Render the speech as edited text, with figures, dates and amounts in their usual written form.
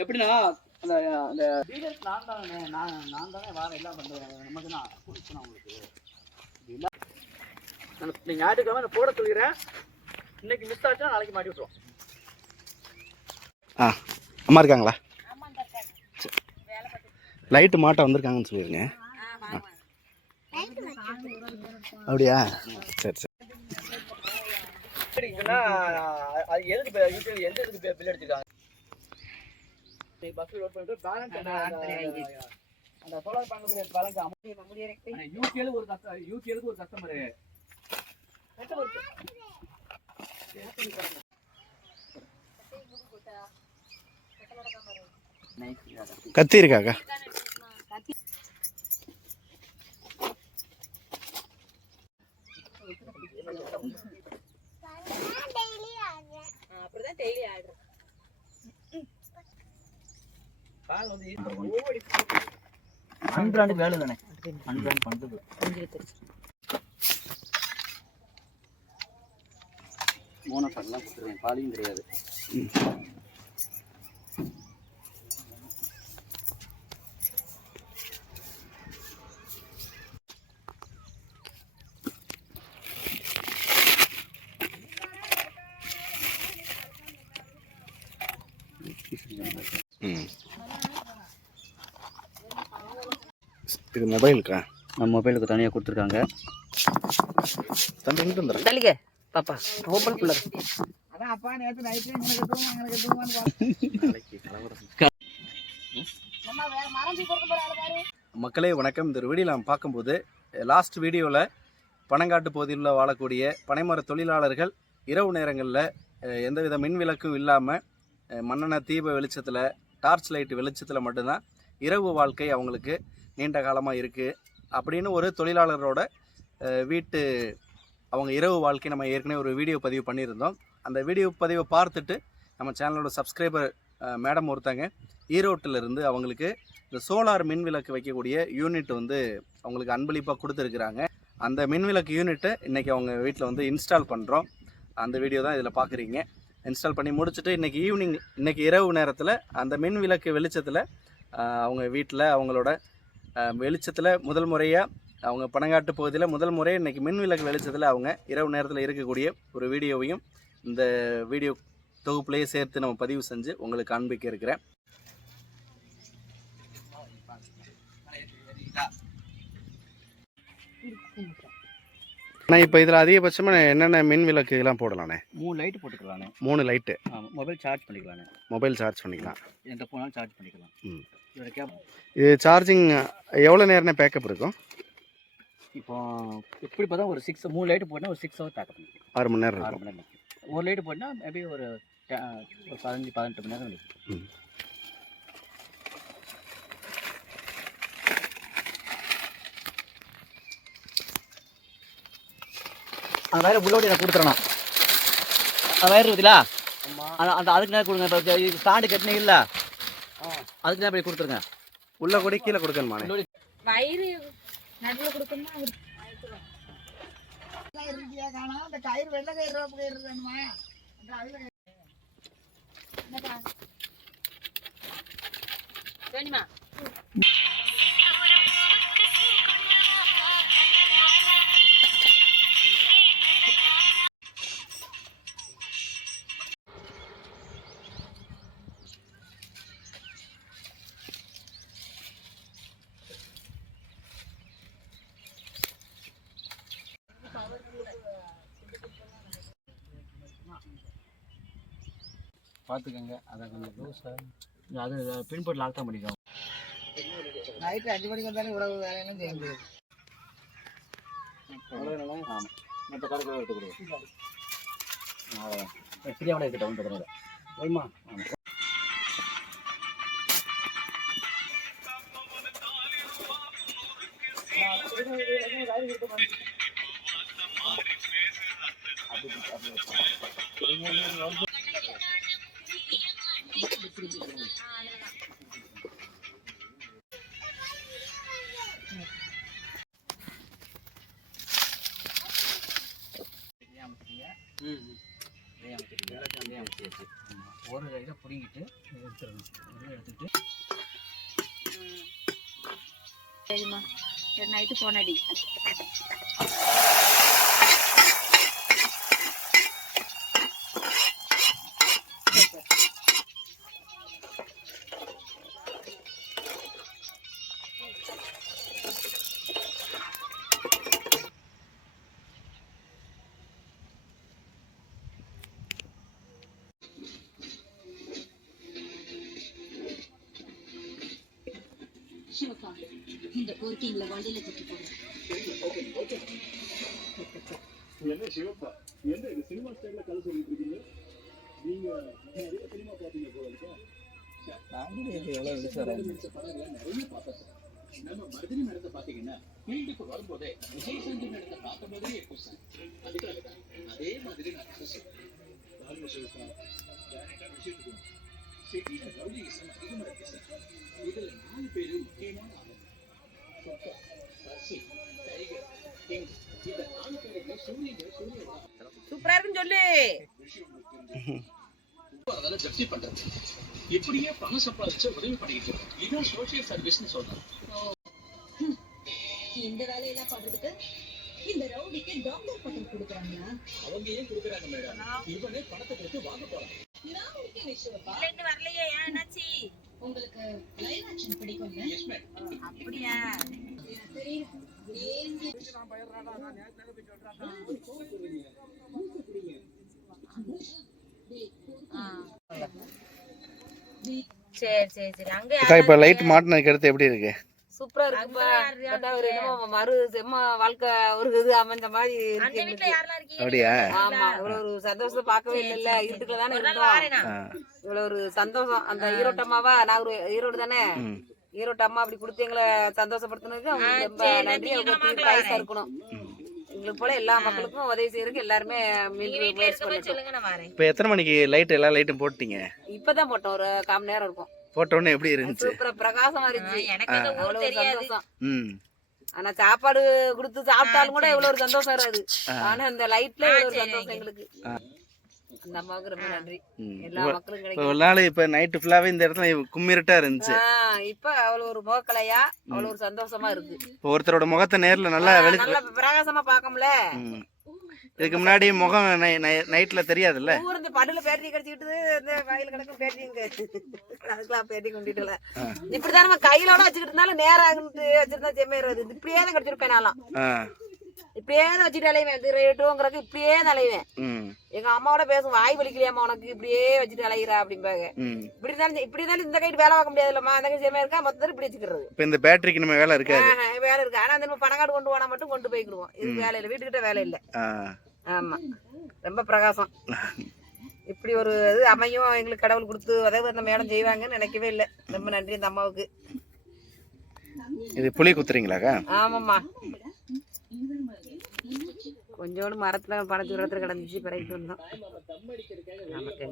எப்படின்னா அந்த அந்த டீலர்ஸ் நான் தானே வாரம் எல்லாம் பண்ணுறேன். நமக்கு தான் கொடுக்கணும் உங்களுக்கு. நீங்கள் ஞாயிற்றுக்கிழமை போட சொல்லிடுறேன். இன்னைக்கு மிஸ் ஆச்சுன்னா நாளைக்கு மாட்டி விட்டுருவோம். அம்மா இருக்காங்களா? லைட்டு மாட்ட வந்திருக்காங்கன்னு சொல்லிடுங்க. அப்படியா? சரி சரி. அது எதுக்கு எந்த இதுக்கு பில் எடுத்துருக்காங்க? பஸ்ஸில் லோட் பண்ணிட்டு பேலன்ஸ் அந்த சோலார் பேனலுக்கு பேலன்ஸ் யூடிஎலுக்கு ஒரு கஸ்டமரு கத்தி இருக்காக்கா? அப்படிதான் டெய்லி ஆடுறேன். அன்பிராண்டுக்கு வேலை தானே, அன்பிராண்ட் பண்றது மோனோஃபர்லாம் கொடுத்துருவேன். பாலியும் கிடையாது. இது மொபைலுக்கா? நம்ம மொபைலுக்கு தனியாக கொடுத்துருக்காங்க. தம்பி எங்கிட்ட வந்துடுறேன் தள்ளிக்க பாப்பா ஓப்பன் பிள்ளை. மக்களே வணக்கம். இந்த வீடியோ நாம் பார்க்கும்போது லாஸ்ட் வீடியோவில் பனங்காட்டு பகுதியில் வாழக்கூடிய பனைமர தொழிலாளர்கள் இரவு நேரங்களில் எந்தவித மின் விளக்கும் இல்லாமல் மண்ணெண்ணெய் தீப வெளிச்சத்தில், டார்ச் லைட்டு வெளிச்சத்தில் மட்டும்தான் இரவு வாழ்க்கை அவங்களுக்கு நீண்ட காலமாக இருக்குது அப்படின்னு ஒரு தொழிலாளரோட வீட்டு அவங்க இரவு வாழ்க்கை நம்ம ஏற்கனவே ஒரு வீடியோ பதிவு பண்ணியிருந்தோம். அந்த வீடியோ பதிவை பார்த்துட்டு நம்ம சேனலோட சப்ஸ்கிரைபர் மேடம் ஒருத்தங்க ஈரோட்டிலிருந்து அவங்களுக்கு இந்த சோலார் மின் விளக்கு வைக்கக்கூடிய யூனிட் வந்து அவங்களுக்கு அன்பளிப்பாக கொடுத்துருக்குறாங்க. அந்த மின் விளக்கு யூனிட்டை இன்றைக்கி அவங்க வீட்டில் வந்து இன்ஸ்டால் பண்ணுறோம். அந்த வீடியோ தான் இதில் பார்க்குறீங்க. இன்ஸ்டால் பண்ணி முடிச்சுட்டு இன்றைக்கி இரவு நேரத்தில் அந்த மின் விளக்கு வெளிச்சத்தில் அவங்க வீட்டில் அவங்களோட வெளிச்சத்தில் முதல் முறையாக அவங்க பனங்காட்டு பகுதியில் முதல் முறையாக இன்றைக்கி மின் விளக்கு வெளிச்சத்தில் அவங்க இரவு நேரத்தில் இருக்கக்கூடிய ஒரு வீடியோவையும் இந்த வீடியோ தொகுப்புலேயே சேர்த்து நம்ம பதிவு செஞ்சு உங்களுக்கு காண்பிக்க இருக்கிறேன். ஆனால் இப்போ இதில் அதிகபட்சமாக என்னென்ன மின் விளக்குலாம் போடலாண்ணே? 3 லைட்டு போட்டுக்கலாண்ணே. 3 லைட்டு. மொபைல் சார்ஜ் பண்ணிக்கலாண்ணே. மொபைல் சார்ஜ் பண்ணிக்கலாம். எந்த ஃபோனாலும் சார்ஜ் பண்ணிக்கலாம். இது சார்ஜிங் எவ்வளோ நேரம்னா பேக்கப் இருக்கும்? இப்போ எப்படி பார்த்தா ஒரு 3 லைட்டு போட்டால் ஒரு 6 ஹவர் பேக்கப் பண்ணிக்கலாம். 6 மணி நேரம். 6 மணி நேரம். ஒரு லைட்டு போட்டால் மேபி ஒரு 15-18 மணி நேரம் இருக்கும். அந்த வயரை உள்ளோடி நான் கொடுத்துறேண்ணா. அந்த வயர் இருக்குதுங்களா? அந்த அதுக்கு நேரம் கொடுங்க. இப்போ ஸ்டாண்டு கட்டினீங்கல்ல, அதுக்கு நேரம் போய் கொடுத்துருங்க. உள்ள கூட கீழே கொடுக்கணுமா? வயிறு நடுவில் கொடுக்கணுமா? வேணுமா? பார்த்துக்கங்க. அதை கொஞ்சம் லூஸாக அது பின்போட்டு லாக் தான் பண்ணிக்கோங்க. நைட்டு 5 மணிக்கு வந்தாலும் இவ்வளவு வேலையெல்லாம் செய்ய முடியாது. ஆமாம், மற்ற கடைக்குள்ள எடுத்து கொடுங்க. ஃப்ரீயாக இருக்கட்டும், ஒன்றும் பிரச்சனை இல்லை. வருமா? ஆமாம். அப்படியே அமைச்சியாச்சு. ஒரு இதை பிடிங்கிட்டு எடுத்துடணும். எடுத்துட்டு சரிம்மா சரி நைட்டு போனடி சிவப்பா இந்த போர்க்கிங்ல வண்டியில தூக்கி போடு. என்ன சிவப்பா என்ன இது சினிமா ஸ்டைல்ல கதை சொல்லிட்டு இருக்கீங்க? நீங்க நிறைய சினிமா பாத்தீங்க போல இருக்கா? நிறைய பார்த்தேன். நம்ம மருதினி மேடத்தை பாத்தீங்கன்னா ஃபீல்டுக்கு வரும்போதே விஜய் சந்தி மேடத்தை பார்த்த மாதிரியே இருக்கும் சார். அதுக்காக தான் அதே மாதிரி நான் கதை சொல்றேன். பாருங்க சிவப்பா, டேரக்டா விஷயத்துக்கு சிட்டியில ரவுடிசம் அதிகமா இருக்கு சார். இதுல 4 பேரு முக்கியமான ஆளுங்க. சத்தா, பர்சி, டைகர், கிங். இந்த 4 பேருமே சூரியன் சூப்பரா இருக்குன்னு சொல்லு. அதனால ஜப்தி பண்றது இப்படியே பணம் சம்பாதிச்சு உதவி பண்ணிட்டு இருக்கோம். இதான் சோசியல் சர்வீஸ்னு சொல்றோம். இந்த வேலையெல்லாம் பண்றதுக்கு இந்த ரவுடிக்கு டாக்டர் பட்டம் கொடுக்குறாங்களா? அவங்க ஏன் கொடுக்குறாங்க மேடம்? இவனே பணத்தை கொடுத்து வாங்க போறாங்க. நான் இருக்கேன் சிவப்பா. இல்ல இன்னும் வரலையே ஏன் என்னாச்சு? உங்களுக்கு லைவ் ஆக்ஷன் பிடிக்கும்ல? Yes madam. அப்படியா சரி சரி சரி சரி அங்க அக்கா இப்போ லைட் மாட்டினதுக்கு அடுத்து எப்படி இருக்கு? சூப்பரா இருக்குப்பா. பார்த்தா ஒரு என்னமோ மறு செம்ம வாழ்க்கை ஒரு இது அமைஞ்ச மாதிரி அந்த இருக்கு வீட்ல எங்களுக்கு. யாரெல்லாம் இருக்கீங்க? அப்படியா? ஆமா, இவ்வளவு ஒரு சந்தோஷத்தை பார்க்கவே இல்லைல்ல. இருட்டுக்குள்ள தானே ஒரு நாள் இருந்தோம். வாரேனா? இவ்வளவு ஒரு சந்தோஷம். அந்த ஈரோட்டு அம்மாவா, நான் ஒரு ஈரோடு தானே, ம். ஈரோட்டு அம்மா அப்படி கொடுத்து எங்களை சந்தோஷப்படுத்தினதுக்கு அவங்களுக்கு ரொம்ப சரி, நன்றி. நீங்க அவங்க மக்கள் பைசா வரேன். இருக்கணும். எங்களுக்கு போல எல்லா மக்களுக்கும் உதவி செய்யறதுக்கு எல்லாருமே நீங்க மீண்டும் வீட்ல முயற்சி இருக்கும்போது பண்ணிட்டோம். சொல்லுங்க நான் வரேன். இப்போ எத்தனை மணிக்கு லைட் எல்லா லைட்டும் போட்டீங்க? இப்பதான் போட்டோம், ஒரு 1/4 மணி நேரம் இருக்கும். போட்ட உடனே எப்படி இருந்துச்சு? சூப்பரா பிரகாசமா இருந்துச்சு. எனக்கு இந்த ஊர் அவ்வளவு ஒரு தெரியாது. சந்தோஷம். ம். ஆனா சாப்பாடு கொடுத்து சாப்பிட்டாலும் கூட சரி. இவ்வளவு ஒரு சந்தோஷம் வராது. ஆனா இந்த லைட்ல இவ்வளவு ஒரு சரி, சந்தோஷம் சரி. எங்களுக்கு. அந்த அம்மாவுக்கு ரொம்ப நன்றி. ம். எல்லா மக்களும் இப்போ கிடைக்கும். ஒரு நாள் இப்போ நைட்டு ஃபுல்லாகவே இந்த இடத்துல கும்மிருட்டா இருந்துச்சு. இப்ப அவ்வளவு ஒரு முகக்கலையா அவ்வளவு ஒரு சந்தோஷமா இருக்கு. இப்போ ஒருத்தரோட முகத்தை நேரில் நல்லா வெளி நல்லா பிரகாசமா பாக்கம்ல. ம். இதுக்கு முன்னாடி முகம் நைட்ல தெரியாதுல்ல? ஊர் இந்த பல்லுல பேட்டரி கடிச்சுக்கிட்டு இந்த வயல் கிடக்கும் பேட்டரிங்க அதுக்கெல்லாம் பேட்டரி கொண்டுட்டுல இப்படிதான் நம்ம கையிலோட வச்சுக்கிட்டு இருந்தாலும் நேரம் ஆகுன்ட்டு வச்சிருந்தா செம்மையாது. இப்படியே தான் கடிச்சிருப்பேன் நான்லாம். இப்படியே தான் வச்சுட்டு அலைவேன். ரேட்டுங்கிறதுக்கு இப்படியே தான் அலைவேன். ம். எங்க அம்மாவோட பேசும், வாய் வலிக்கலையாம்மா உனக்கு, இப்படியே வச்சுட்டு அலைகிறா அப்படிம்பாங்க. ம். இப்படி இருந்தாலும் இந்த கைட்டு வேலை பார்க்க முடியாதுல்லம்மா, அந்த கைட்டு செம்மையா இருக்கா, மொத்தம் இப்படி வச்சுக்கிறது. இப்போ இந்த பேட்டரிக்கு நம்ம வேலை இருக்காது. வேலை இருக்கு. ஆனா அந்த பணக்காடு கொண்டு போனா மட்டும் கொண்டு போய்க்கிடுவோம். இது வேலை இல்லை, வீட்டுக்கிட்ட வேலை இல்லை. ஆமா, ரொம்ப பிரகாசம். இப்படி ஒரு இது அமையும் எங்களுக்கு கடவுள் கொடுத்து உதவி அந்த மேடம் செய்வாங்கன்னு நினைக்கவே இல்லை. ரொம்ப நன்றி அந்த அம்மாவுக்கு. இது புளி குத்துறீங்களாக்கா? ஆமாம்மா, கொஞ்சோண்டு மரத்துல பணத்து உரத்துல கிடந்துச்சு, பிறகு வந்தோம். நமக்கு